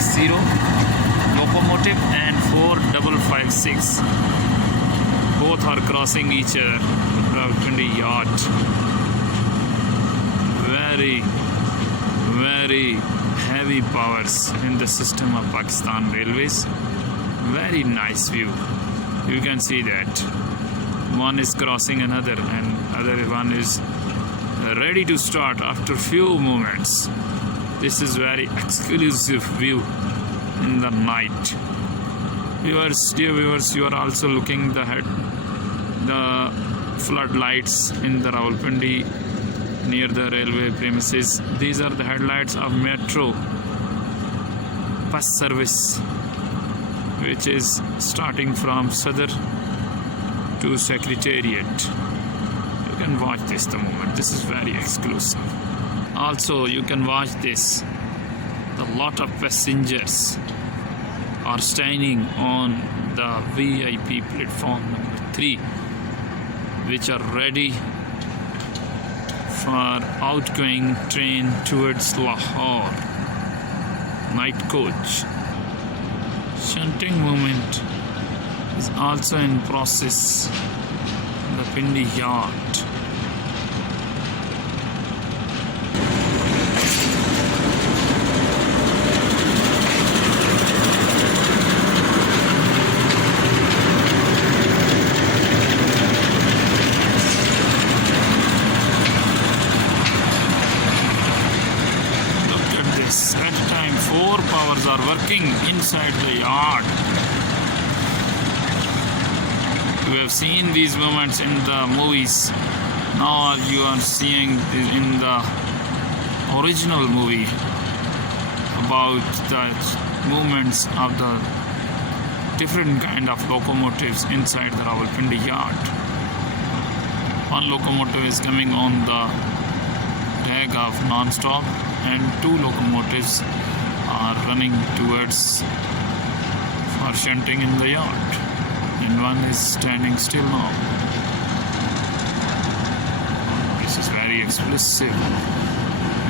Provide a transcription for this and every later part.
460 locomotive and 4556. Both are crossing each other. Rawalpindi Yacht. Very, very heavy powers in the system of Pakistan Railways. Very nice view. You can see that one is crossing another and other one is ready to start after few moments. This is very exclusive view in the night. Viewers, dear viewers, you are also looking the floodlights in the Rawalpindi near the railway premises. These are the headlights of Metro bus service, which is starting from Sadr to Secretariat. You can watch this the moment. This is very exclusive. Also, you can watch this. A lot of passengers are standing on the VIP platform number 3, which are ready for outgoing train towards Lahore. Night coach. Shunting movement is also in process in the Pindi Yacht. At a time, 4 powers are working inside the yard. You have seen these moments in the movies. Now you are seeing in the original movie about the movements of the different kind of locomotives inside the Rawalpindi yard. One locomotive is coming on the tag of non-stop, and 2 locomotives are running towards for shunting in the yard, and one is standing still now. This is very exclusive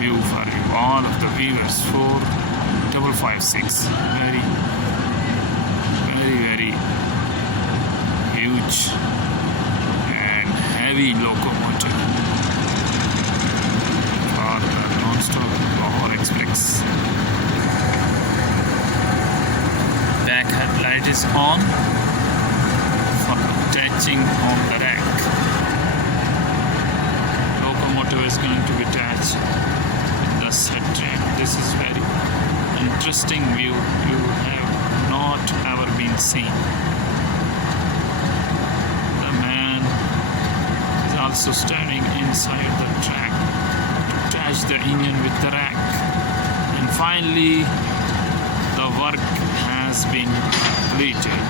view for all of the viewers. 4556, very, very, very huge and heavy locomotive. Lahore Express. Back headlight is on for attaching on the rack. Locomotive is going to be attached in the set train. This is very interesting view. You have not ever been seen. The man is also standing inside the track. Attach the engine with the rack, and finally the work has been completed.